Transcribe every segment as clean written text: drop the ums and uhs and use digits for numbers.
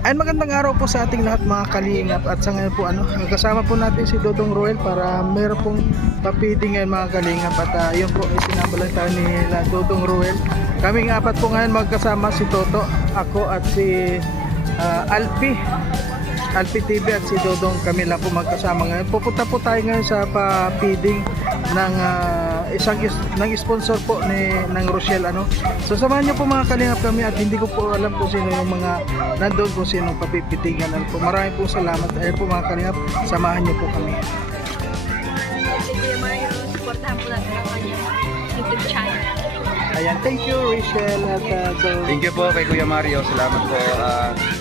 Ayun, magandang araw po sa ating lahat mga kalingap. At sa ngayon po kasama po natin si Dodong Roel para meron pong papidi ngayon mga kalingap. At yun po, isinama lang tayo ni Dodong Roel. Kaming apat po ngayon magkasama, si Toto, ako at si Alpi TV at si Dodong. Kami lang po magkasama ngayon. Pupunta po tayo ngayon sa papiding ng ng sponsor po ng Rochelle So samahan niyo po mga kalingap kami, at hindi ko po alam kung sino yung mga nandoon, kung sino papipitigan po. Maraming po salamat. Ayun po mga kalingap, samahan niyo po kami. Si Kuya Mario, supportahan po natin ang kanyang YouTube channel. Ayan, thank you Rachel at Dodong. Thank you po kay Kuya Mario. Salamat po.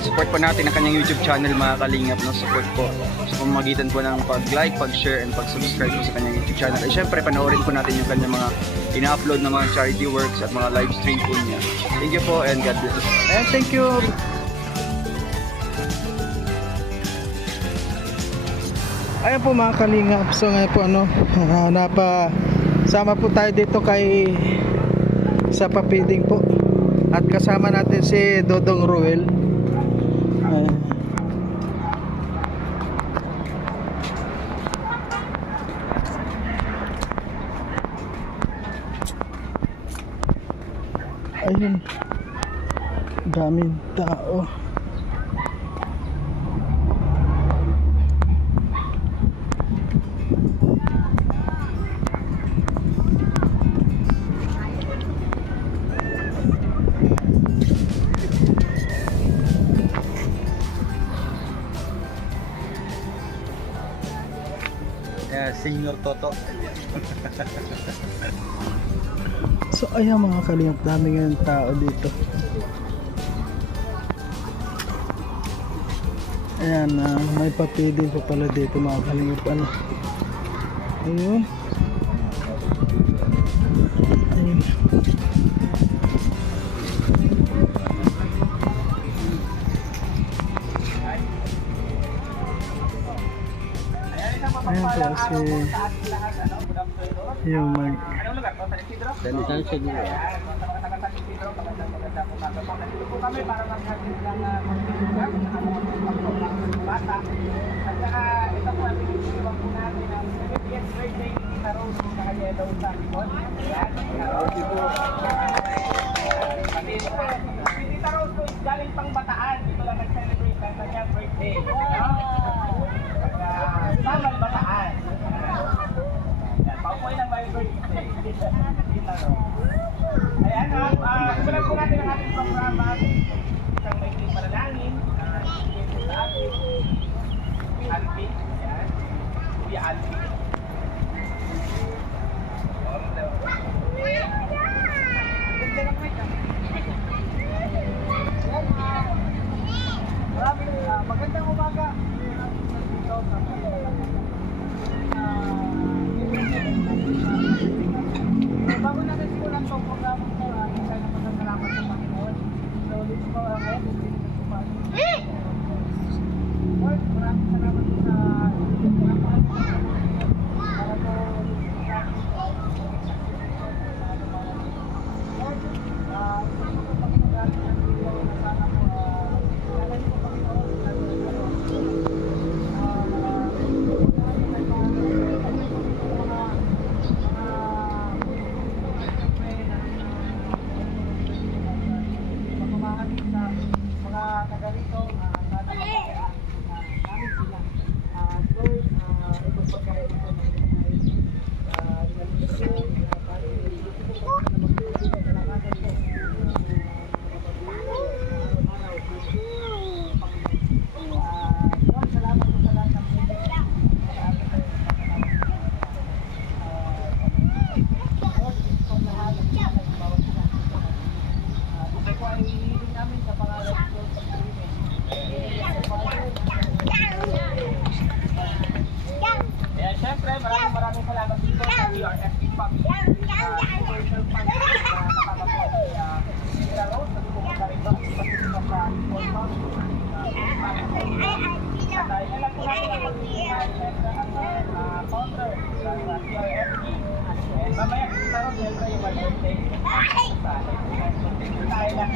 Support po natin ang kanyang YouTube channel mga kalingap. Support po sa pamamagitan po ng pag-like, pag-share, and pag-subscribe po sa kanyang YouTube channel. At syempre, panoorin po natin yung kanyang mga ina-upload na mga charity works at mga live stream po niya. Thank you po and God bless. Ayan, thank you. Ayan po mga kalingap. So ngayon po sama po tayo dito sa papiding po. At kasama natin si Dodong Roel. Ayun, daming tao. Senior Toto. So ayan mga kalingap, dami ngayon tao dito. Ayan, may papili pa pala dito mga kalingap. Ayun. Ayun. Ayan po yung mag Dalitan siya dito. Tita Rose po is galing pang Bataan. Dito lang nag-celebrate ng kanyang birthday. Tamal Bataan. Paupoy ng my birthday. Tita Rose. Ayan, simulan po natin ang ating programa. Isang may panalangin. Sa ating Alpi. Kuya Alpi. Magandang umaga. Bago natin simulan itong programa ito, isa na pasasalamat sa Panginoon. So, dito po ako, Lord, maraming salamat po sa Siyempre, maraming salamat dito sa DRFP Family. Commercial Fund na nakakapos si Tita Rose. Sabi ko mga rito at ipagkita sa Paul House. At ilan po natin ang siyempre ang counter sa DRFP. And mamaya si Tita Rose, siyempre yung birthday. Tayo lang.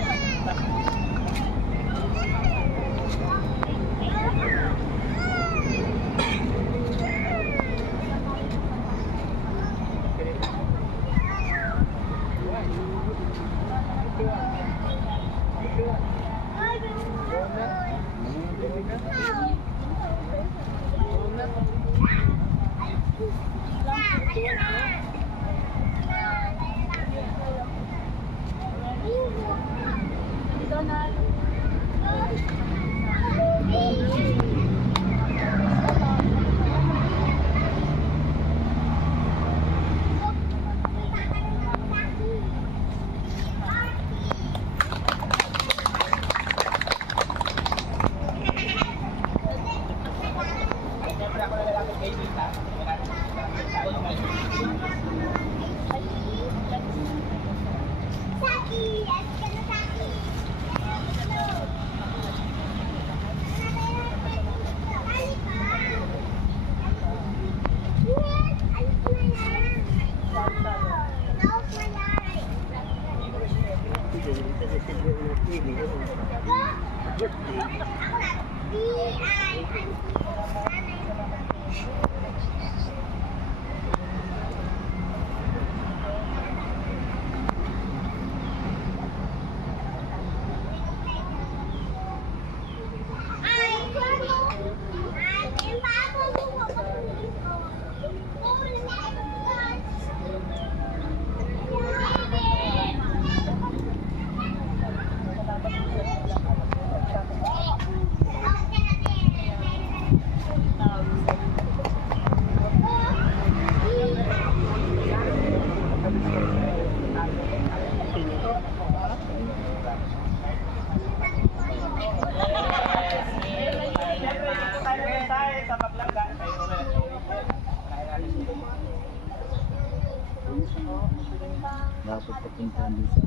Dapat papuntahan din sa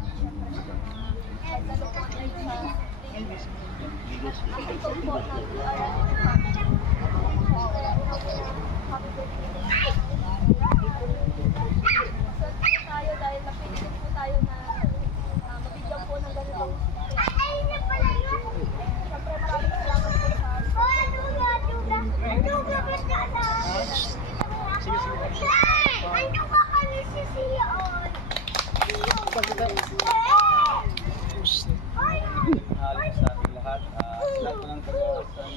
tayo dahil napilitin po tayo na mabigyan po ng ganitong siyempre maraming salamat po Halos sa ating lahat. Lahat ng taga-asan.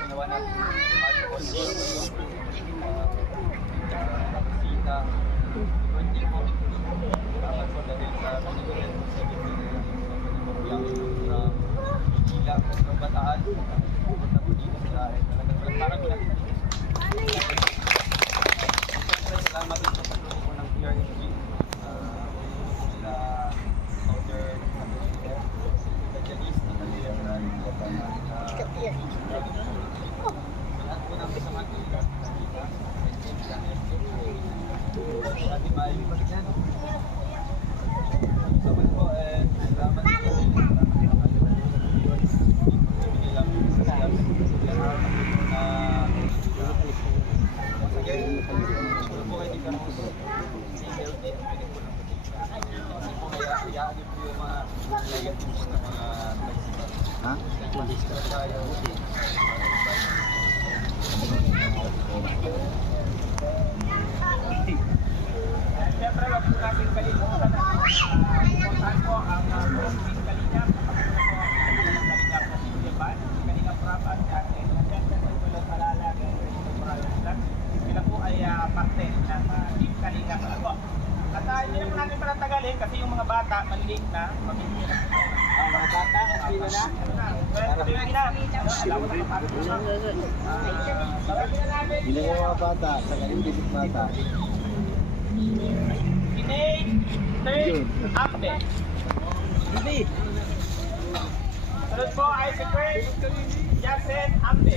Ginawa natin yung bisita. Birthday po. Dapat po dahil sa kanilin sa yung Manila, sa Bataan. Punta po dito sila. Talagang parang po natin dito. Salamat din sa pagtulong po ng PRNG. Sila Outer Evangelist na kanila lahat po ng kasama nila kanina. At Imayo Pagkano. Salamat po and salamat din po sa again, siguro po kayo di ka po healthy and beautiful ng pagkakas. Kasi po hayaan niyo po yung mga negative na mga festival. ha? Tayo. Siyempre, wag po natin kalimutan na importante po ang Proving Kalingap, Kalingap na si Japan, Kalingap Rap at Ate. Siyempre, sa tulad Malalag at sila po ay parte ng Team Kalingap. At hindi naman natin panatagalin kasi yung mga bata, maliliit na, pamilya na. Mga bata, pamilya na. Pwede na. Alam mo na kapatid mo. Hindi ko mga bata, sa galing bibit bata. Sinead Third Ambe. Sunod po ay si Chris Jacen Ambe.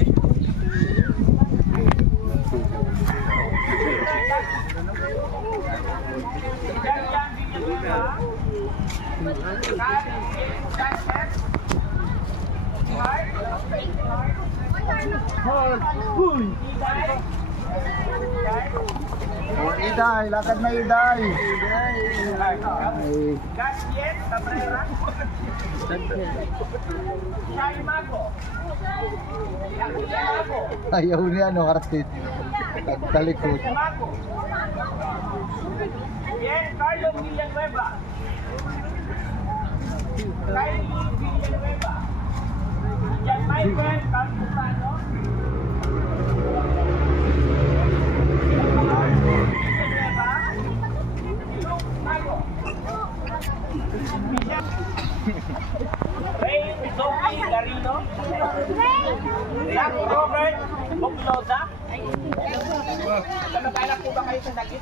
Jacen Villanueva. Karen Jacen. Iday, lakad na Iday. Gasien Cabrera. Shai Mago. Mago. Ayaw niya, no, kartit. Talikod. Mago. Bien, Carlos Villanueva. Kylie Villanueva. Jan Michael Campuzano. Villanueva. Luke Mago. Ray Sophie Garino. Jack Robert Buglosa. Kamag-anak po ba kayo sa Dagit?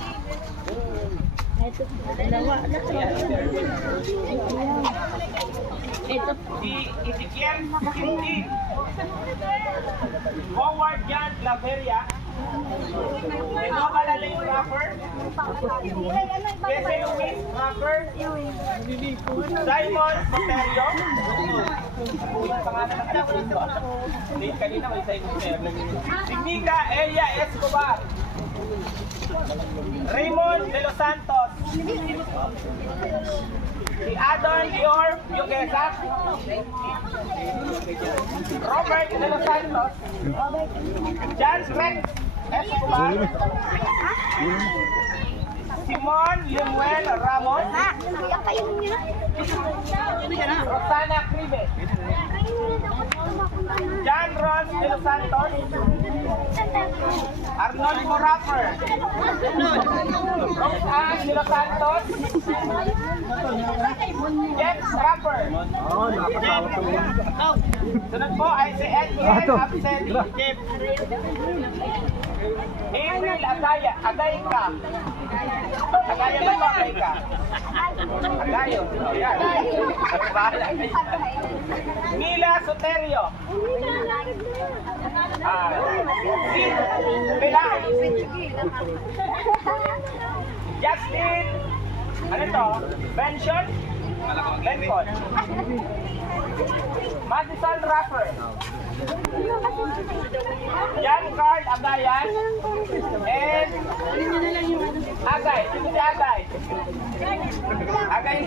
Si Ezekiel Quinti. Howard Jan Claveria. Renova Lalay Rapper. Jesse Luis Rapper. Simon Soterio. Pangalan ng dito. Kanina may Simon Soterio. Si Mika Elia Escobar. Raymond De Los Santos. Si Adon Dior Yugesak. Robert De Los Santos. John Rex Escobar. Simon Lemuel Ramos. Rosana Cribe. John Ross De Los Santos. Arnold Morapper. Roxanne De Los Santos. Jeff Rapper. Sunod po ay si Edwin Absent Jeff. April Agaya. Agayka. Agaya ba ito? Agayka. Agayo. Mila Soterio. Sid Pilar. Justin. Ano ito? Benson. Lenford. Madison Rapper. Jan Carl Agayan. And Agay. Sino si Agay? Agay.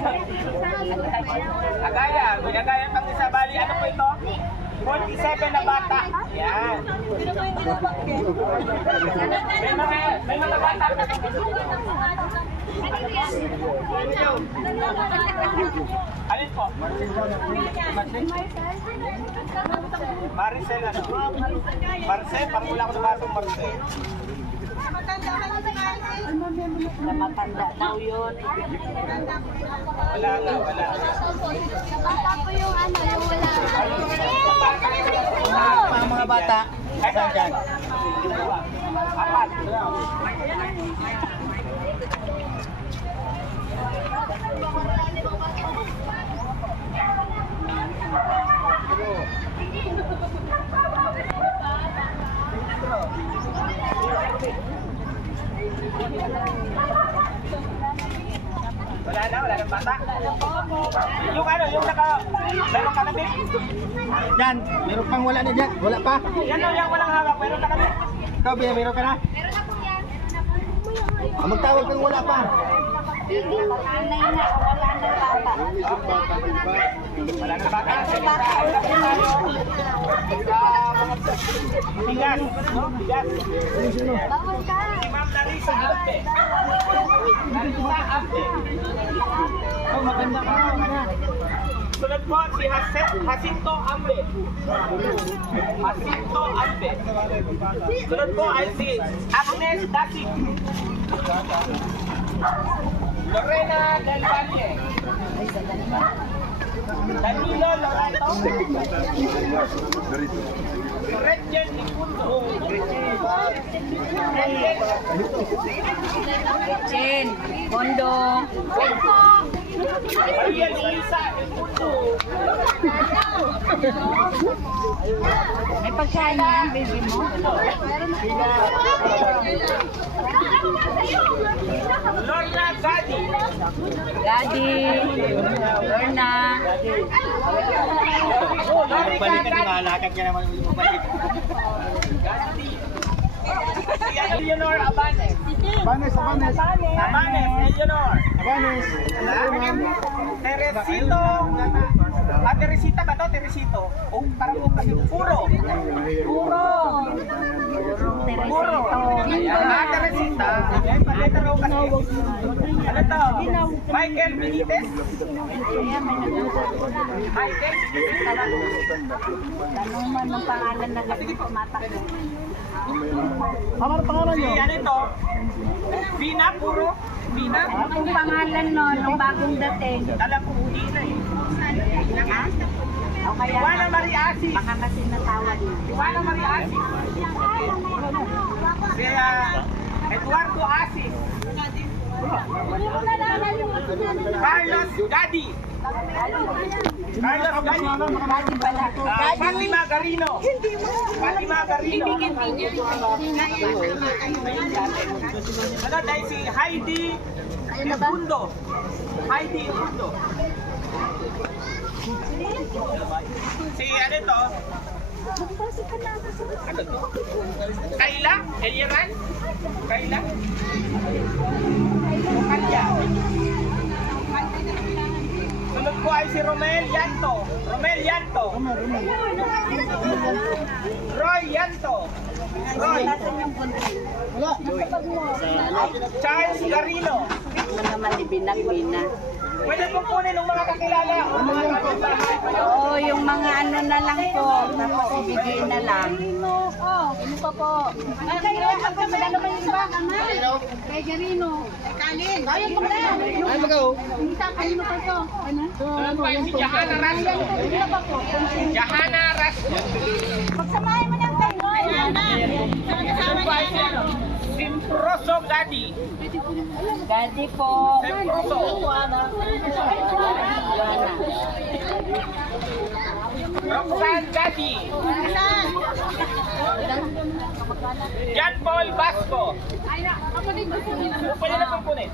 Agaya. May Agayan pang isa. Bali, ano po ito? 47 na bata. Yan. May mga bata. Alin po? Maricel ano? Maricel? Parang wala ko nabasang Maricel. Matanda daw yun. Wala nga, wala. Bata po yung ano, yung wala. Mga bata. Ayan. Apat. Wala nang bata. Yung ano, yung meron ka na din? Yan, meron pang wala na dyan. Wala pa. Yan o, yung walang hawak, meron ka na din? Ikaw, Bea, meron ka na? Magtawag kang wala pa. Wala nang bata. Bigas. Bigas. Si Ma'am Larissa Ampe. Larissa Ampe. Oh, maganda ka. Sunod po si Jacinto Ampe. Jacinto Ampe. Sunod po ay si Agnes Dasig. Lorena Del Valle. Danilo Lorato. Regjen Ipundo. Chen, Bondo. Maria Luisa Ipundo. May pagkain yan, baby mo. Lorna Gadi. Gadi, Lorna. Lorna Gadi. Malakad ka naman. Si Eleanor Abanes. Abanes. Abanes, Eleanor. Abanes. Teresito Teresita ba to? Teresito? O, parang o kasi puro. Puro. Puro. Ayan, Teresita. Ayan, paleta raw kasi. Ano to? Michael Benitez? Michael Benitez? Tanong man ng pangalan na gabi po matak. Si ano ito? Vina, puro? Vina? Ang pangalan no, nung bagong dating. Alam ko, hindi na eh. O kaya Juana Maria Asis. baka kasi natawa din. Juana Maria Asis. Si Eduardo Asis. Carlos Gadi. Carlos Gadi. Gadi pala. Fatima Garino. Fatima Garino. Ano dahil si Heidi Ibundo. Heidi Ibundo. Si ano ito? Ano to? Kayla? Eliran? Kayla? Kanya. Sunod ko ay si Romel Yanto. Romel Yanto. Roy Yanto. Roy. Charles Garino. Naman ibinag-bina. Pwede pong kunin ng mga kakilala o mga kapitbahay. Oo, yung mga ano na lang po, tapos ibigay na lang. Ano pa po? Kaya ako sa dalawa yung iba. Kay Garino. Kay Kalin. Ayun mo na. Ay, magaw. Isa, kanino pa to? Ano? Ano pa si Jahana Rasco? Ano pa po? Jahana Rasco. Pagsamahin mo ng kayo. Ano pa si ano? Simproso Gadi. Gadi po. Simproso. Roxanne Gadi. John Paul Basco. Pwede na pong kunin.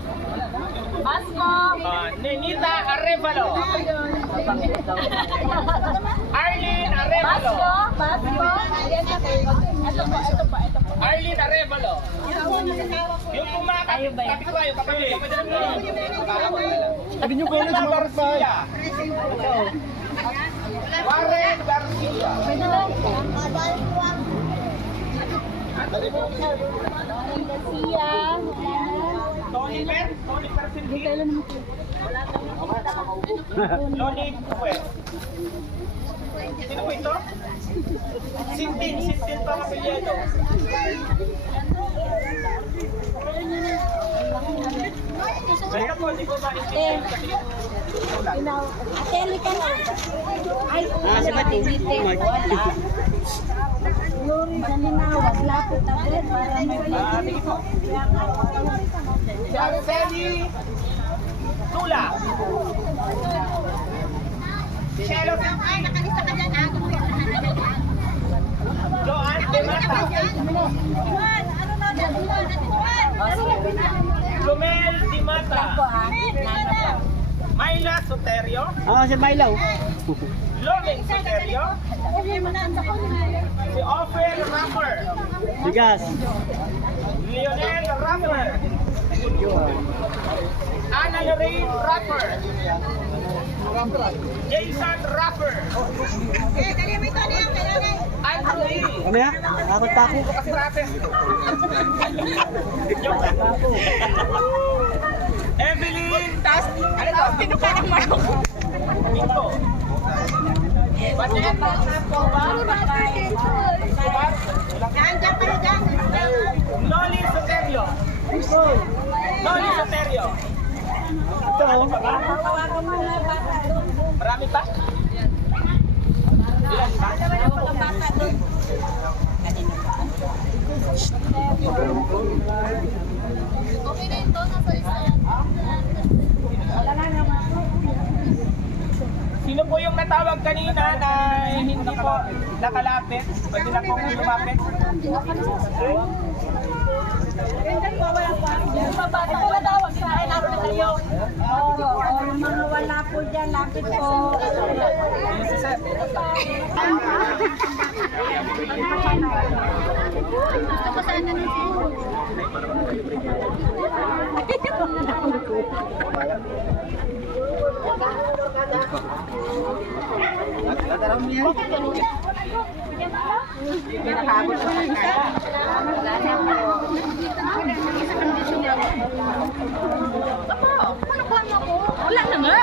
Basco. Nenita Arevalo. Arlene Arevalo. Basco. Ito pa. Arlene Arevalo. Yung kumakain. Sabi ko kayo, kapatid. Sabi niyo po ulit sa mga kapitbahay. Warren Garcia. Tony Per Sintin. Loni Puer. Sino po ito? Sintin pa kapilyedo. Kaya po, hindi ko maintindihan kasi Teli ka na. Ay, si Bati. Yuri, naninawag. Lapit agad para may sige po. Marceli Tula. Shelo nakalista ka dyan. Joan De Mata. Lumel Di Mata. Myla Soterio. Si Mailaw. Loling Soterio. Si Ofer Rapper. Bigas. Lionel Rapper. Ana Lorraine Rapper. Jason Rapper. Anthony. Ano yan? Akot pa ako. Kasi rapper. Evelyn Tas. Ano to? Pinukanang marok. Dito. Budget. Escobar. Nandiyan kayo dyan. Loli Soterio. Loli Soterio. Ito, oh. Tawagan mo na bata doon. Marami pa? Ilan pa? Tawag ang bata doon. Okay na ito, nasa listahan. Wala na naman. Sino po yung natawag kanina na hindi po nakalapit? Pwede na pong lumapit? Ito na tawag sa akin, naroon na kayo. Oo, yung mga wala po dyan, lapit po. Gusto ko sana ng siguro. Pinakaabot ko ng isa. Wala na ako. Isa kondisyon niya. Apa? Ano ba ako? Wala na nga.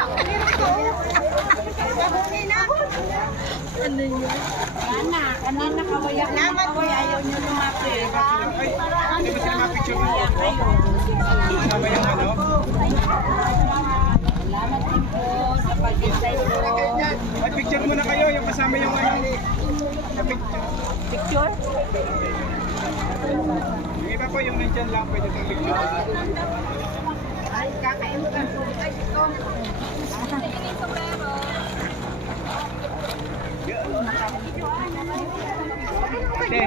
Ano yun? Kanana kawaya. Naman ko ayaw nyo lumapit. Hindi ba sila mapicture mo? Kasama yung ano? Salamat din po sa pag-intay po. Ay, picture muna kayo, yung kasama yung ano. Picture? Yung iba po, yung nandyan lang, pwede itong picture. Ay, kakain ka. Ay, ito. Ate,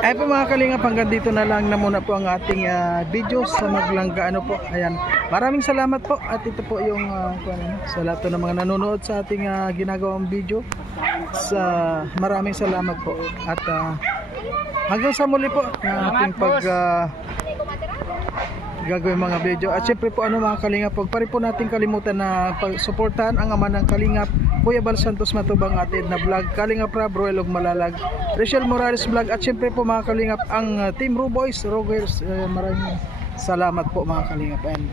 Ay po mga kalingap, hanggang dito na lang na muna po ang ating video sa Maglangga ano po. Ayan. Maraming salamat po at ito po yung sa lahat ng mga nanonood sa ating ginagawang video. Maraming salamat po at hanggang sa muli po na ating gagawin mga video. At syempre po mga kalingap, huwag pa rin po natin kalimutan na pagsuportahan ang ama ng kalingap, Kuya Bal Santos Matubang, atid na vlog, Kalingap Rab, Roel Malalag, Rachel Morales vlog, at syempre po mga kalingap ang Team Ruboys, Rogers. Maraming salamat po mga kalingap. And